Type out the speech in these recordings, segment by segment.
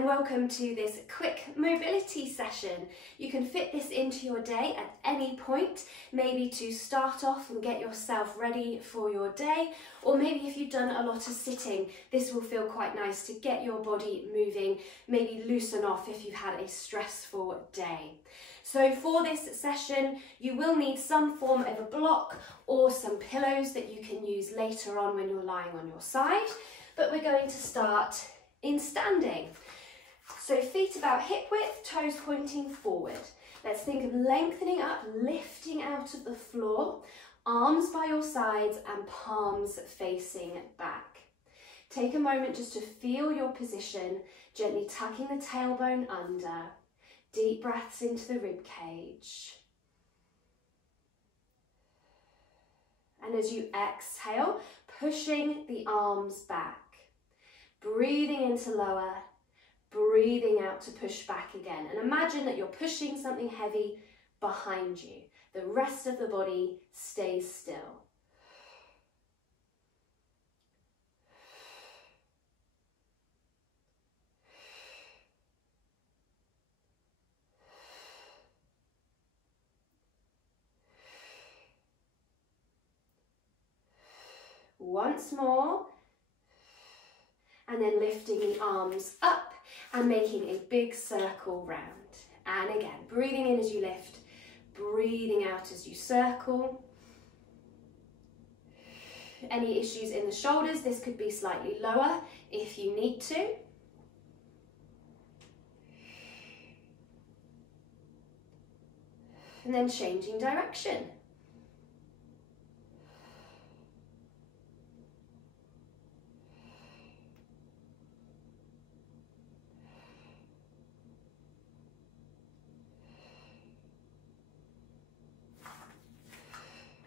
and welcome to this quick mobility session. You can fit this into your day at any point, maybe to start off and get yourself ready for your day, or maybe if you've done a lot of sitting, this will feel quite nice to get your body moving, maybe loosen off if you've had a stressful day. So for this session, you will need some form of a block or some pillows that you can use later on when you're lying on your side, but we're going to start in standing. So feet about hip width, toes pointing forward. Let's think of lengthening up, lifting out of the floor, arms by your sides and palms facing back. Take a moment just to feel your position, gently tucking the tailbone under. Deep breaths into the rib cage. And as you exhale, pushing the arms back. Breathing in to lower, breathing out to push back again. And imagine that you're pushing something heavy behind you. The rest of the body stays still. Once more. And then lifting the arms up and making a big circle round. And again, breathing in as you lift, breathing out as you circle. Any issues in the shoulders, this could be slightly lower if you need to. And then changing direction.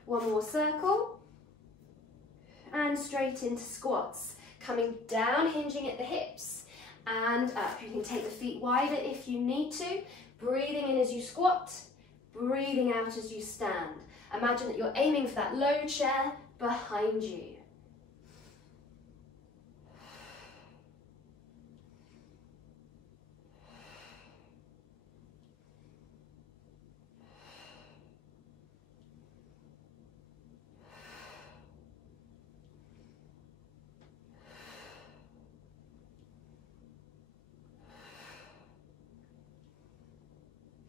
One more circle, and straight into squats. Coming down, hinging at the hips, and up. You can take the feet wider if you need to. Breathing in as you squat, breathing out as you stand. Imagine that you're aiming for that low chair behind you.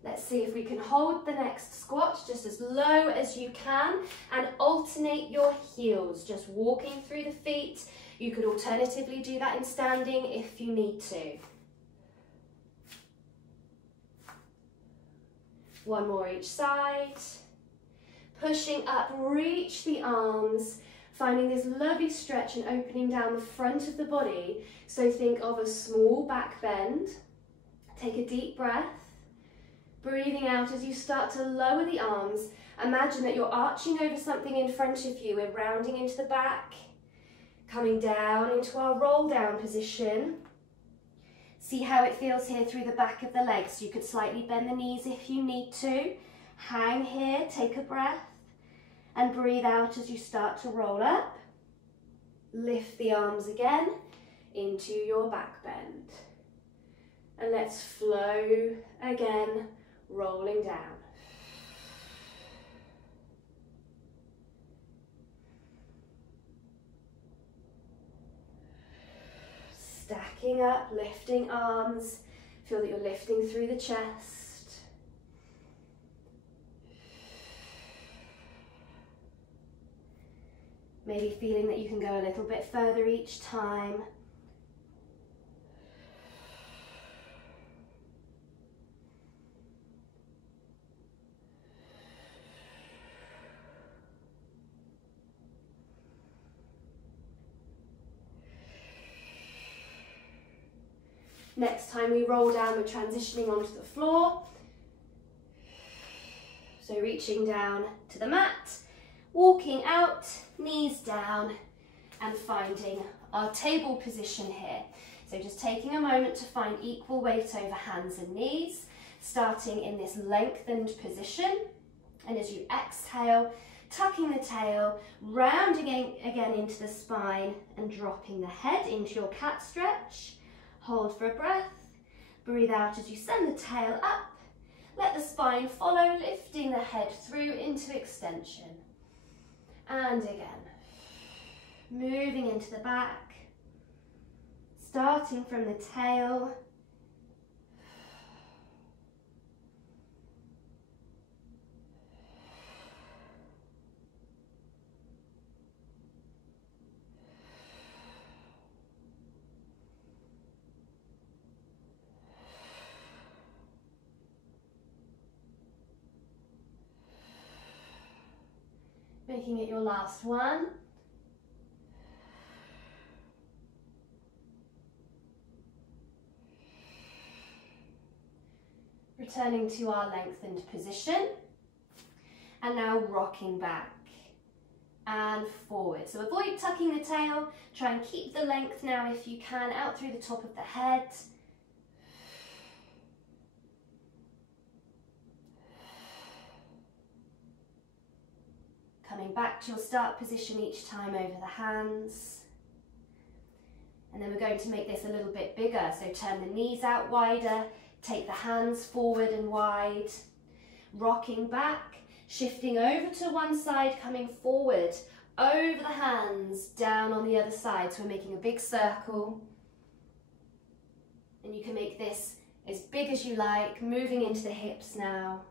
Let's see if we can hold the next squat just as low as you can and alternate your heels, just walking through the feet. You could alternatively do that in standing if you need to. One more each side. Pushing up, reach the arms, finding this lovely stretch and opening down the front of the body. So think of a small back bend. Take a deep breath. Breathing out as you start to lower the arms. Imagine that you're arching over something in front of you. We're rounding into the back, coming down into our roll down position. See how it feels here through the back of the legs. You could slightly bend the knees if you need to. Hang here, take a breath, and breathe out as you start to roll up. Lift the arms again into your back bend. And let's flow again, rolling down. Stacking up, lifting arms. Feel that you're lifting through the chest. Maybe feeling that you can go a little bit further each time. Next time we roll down, we're transitioning onto the floor. So reaching down to the mat, walking out, knees down, and finding our table position here. So just taking a moment to find equal weight over hands and knees, starting in this lengthened position. And as you exhale, tucking the tail, rounding again into the spine and dropping the head into your cat stretch. Hold for a breath Breathe out as you send the tail up. Let the spine follow, lifting the head through into extension. And again. Moving into the back. Starting from the tail. Making it your last one. Returning to our lengthened position. And now rocking back and forward. So avoid tucking the tail. Try and keep the length now if you can, out through the top of the head. Coming back to your start position each time over the hands. And then we're going to make this a little bit bigger. So turn the knees out wider, take the hands forward and wide, rocking back, shifting over to one side, coming forward, over the hands, down on the other side. So we're making a big circle. And you can make this as big as you like, moving into the hips now.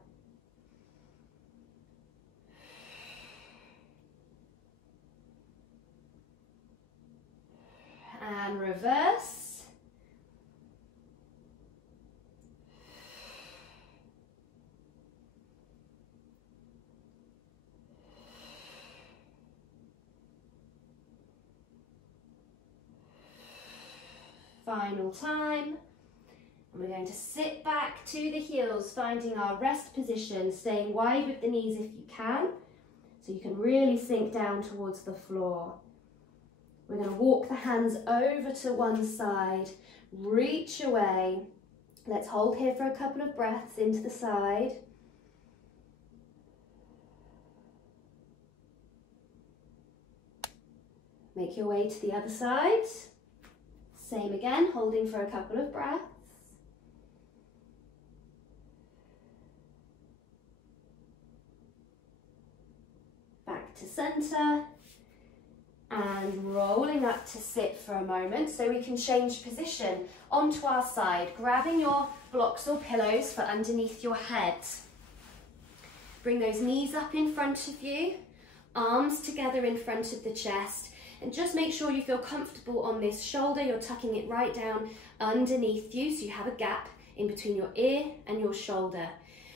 And reverse. Final time. And we're going to sit back to the heels, finding our rest position, staying wide with the knees if you can, so you can really sink down towards the floor. We're going to walk the hands over to one side, reach away. Let's hold here for a couple of breaths into the side. Make your way to the other side. Same again, holding for a couple of breaths. Back to center. And rolling up to sit for a moment so we can change position onto our side, grabbing your blocks or pillows for underneath your head. Bring those knees up in front of you, arms together in front of the chest, and just make sure you feel comfortable on this shoulder. You're tucking it right down underneath you so you have a gap in between your ear and your shoulder.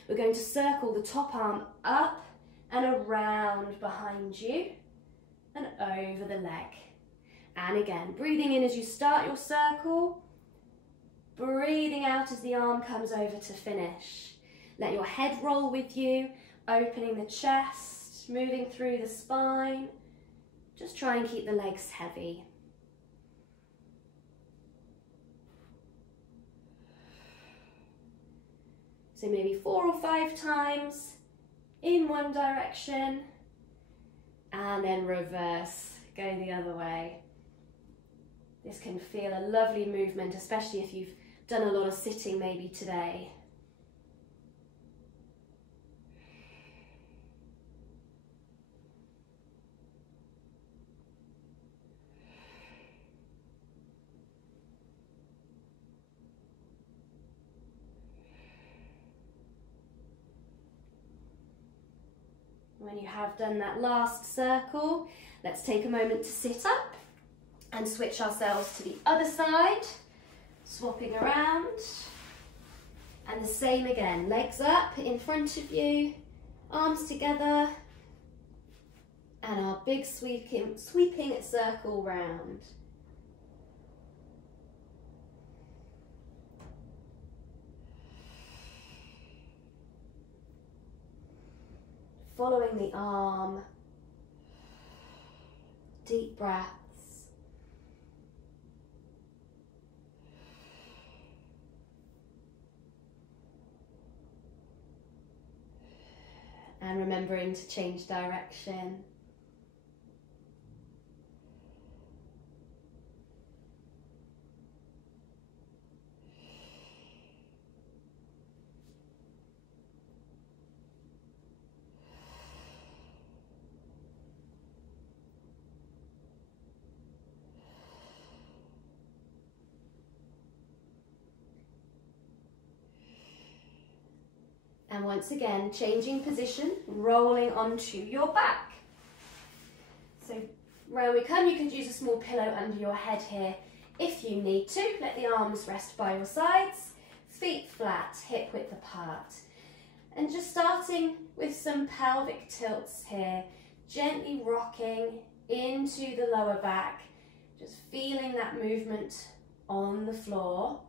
We're going to circle the top arm up and around behind you and over the leg. And again, breathing in as you start your circle, breathing out as the arm comes over to finish. Let your head roll with you, opening the chest, moving through the spine. Just try and keep the legs heavy. So maybe 4 or 5 times in one direction, and then reverse, go the other way. This can feel a lovely movement, especially if you've done a lot of sitting maybe today. When you have done that last circle, let's take a moment to sit up and switch ourselves to the other side, swapping around. And the same again, legs up in front of you, arms together, and our big sweeping circle round. Following the arm, deep breaths. And remembering to change direction. And once again, changing position, rolling onto your back. So round we come, you could use a small pillow under your head here if you need to. Let the arms rest by your sides, feet flat, hip width apart. And just starting with some pelvic tilts here, gently rocking into the lower back, just feeling that movement on the floor.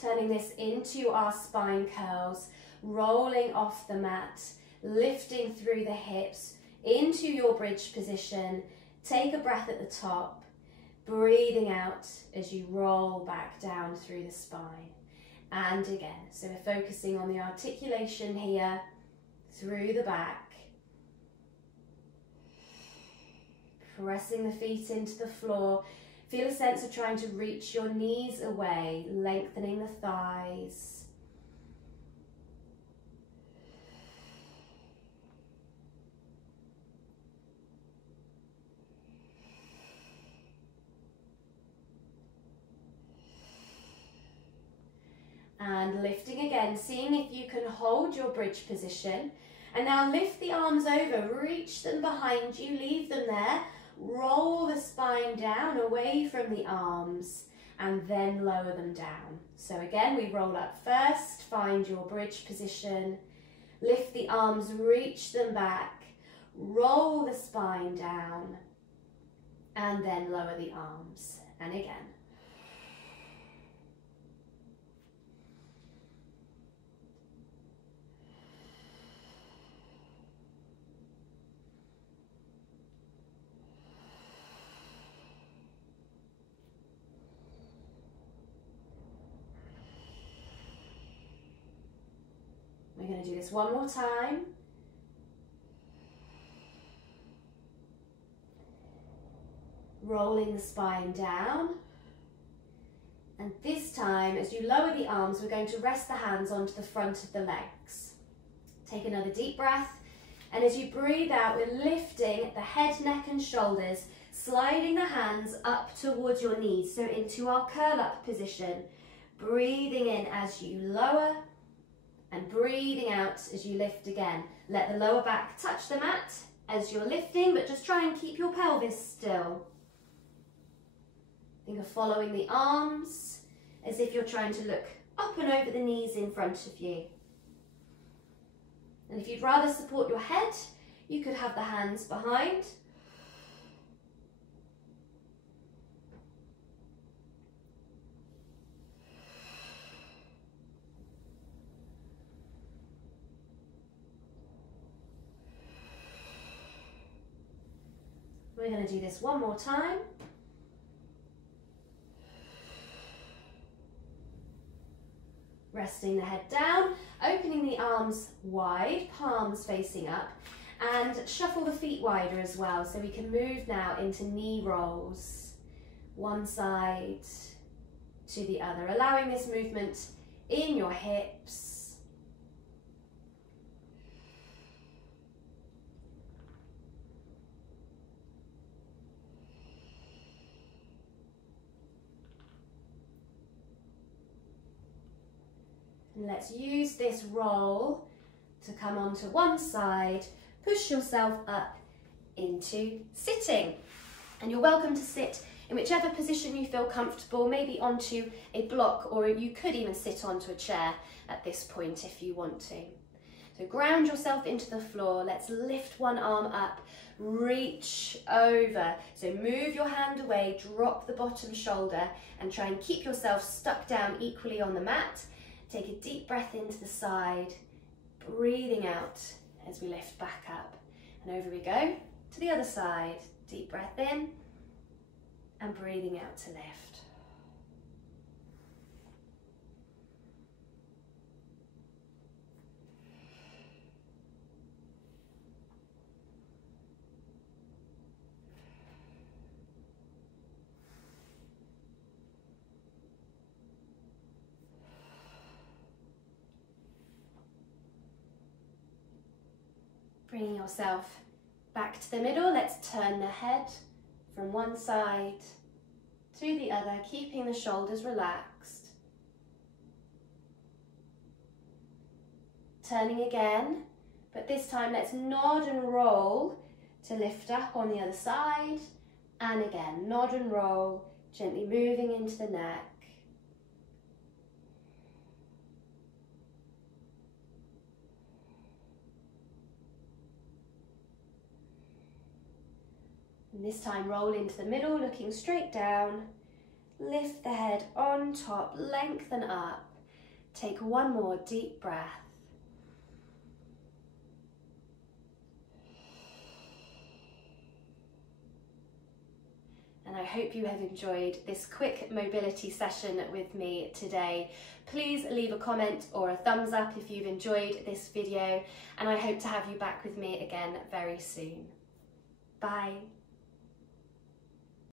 Turning this into our spine curls, rolling off the mat, lifting through the hips into your bridge position. Take a breath at the top, breathing out as you roll back down through the spine. And again, so we're focusing on the articulation here through the back. Pressing the feet into the floor. Feel a sense of trying to reach your knees away, lengthening the thighs. And lifting again, seeing if you can hold your bridge position. And now lift the arms over, reach them behind you, leave them there. Roll the spine down away from the arms and then lower them down. So again, we roll up first, find your bridge position, lift the arms, reach them back, roll the spine down and then lower the arms. And again. We're going to do this one more time. Rolling the spine down. And this time, as you lower the arms, we're going to rest the hands onto the front of the legs. Take another deep breath. And as you breathe out, we're lifting the head, neck and shoulders, sliding the hands up towards your knees, so into our curl up position. Breathing in as you lower. And breathing out as you lift again. Let the lower back touch the mat as you're lifting, but just try and keep your pelvis still. Think of following the arms as if you're trying to look up and over the knees in front of you. And if you'd rather support your head, you could have the hands behind. We're going to do this one more time. Resting the head down, opening the arms wide, palms facing up, and shuffle the feet wider as well, so we can move now into knee rolls, one side to the other, allowing this movement in your hips. And let's use this roll to come onto one side, push yourself up into sitting. And you're welcome to sit in whichever position you feel comfortable, maybe onto a block, or you could even sit onto a chair at this point if you want to. So ground yourself into the floor. Let's lift one arm up, reach over. So move your hand away, drop the bottom shoulder and try and keep yourself stuck down equally on the mat. Take a deep breath into the side, breathing out as we lift back up. And over we go to the other side. Deep breath in and breathing out to lift. Bringing yourself back to the middle, let's turn the head from one side through the other, keeping the shoulders relaxed. Turning again, but this time let's nod and roll to lift up on the other side. And again, nod and roll, gently moving into the neck. And this time roll into the middle, looking straight down. Lift the head on top, lengthen up. Take one more deep breath. And I hope you have enjoyed this quick mobility session with me today. Please leave a comment or a thumbs up if you've enjoyed this video, and I hope to have you back with me again very soon. Bye.